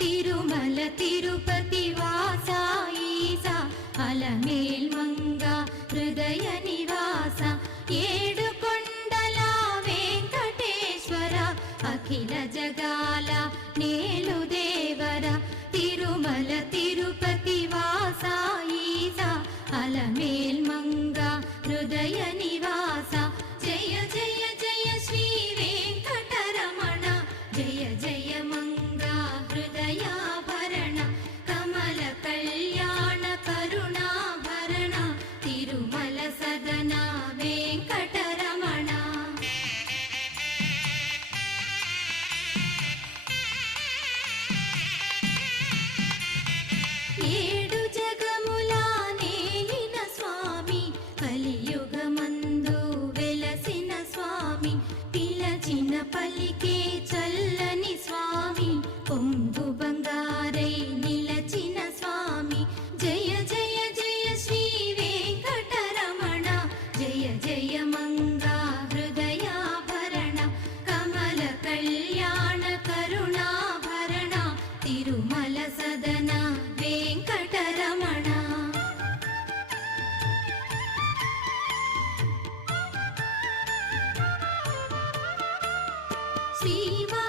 తిరుమల తిరుపతి వాస ఈసా అలమేల్ మంగ హృదయ నివాస ఏడు కొండల వెంకటేశ్వర అఖిల జగాల నేలు దేవర తిరుమల తిరుపతి వాస ఈసా అలమేల్ మంగ హృదయ నివాస జయ జయ జయ శ్రీ వెంకటరమణ జయ జయ మంగ హృదయాభరణ కమల కళ్యాణ కరుణాభరణ తిరుమల సదన వెంకటరమణ ఏడు జగముల నేలిన స్వామి కలియుగమందు వెలసిన స్వామి పిలచిన పలికే చల్లని స్వామి పొంగు బంగారై నిలచిన స్వామి జయ జయ జయ శ్రీ వెంకటరమణ జయ జయ మంగా హృదయాభరణ కమల కళ్యాణ కరుణాభరణ తిరుమల సదన వెంకటరమణ శ్రీమా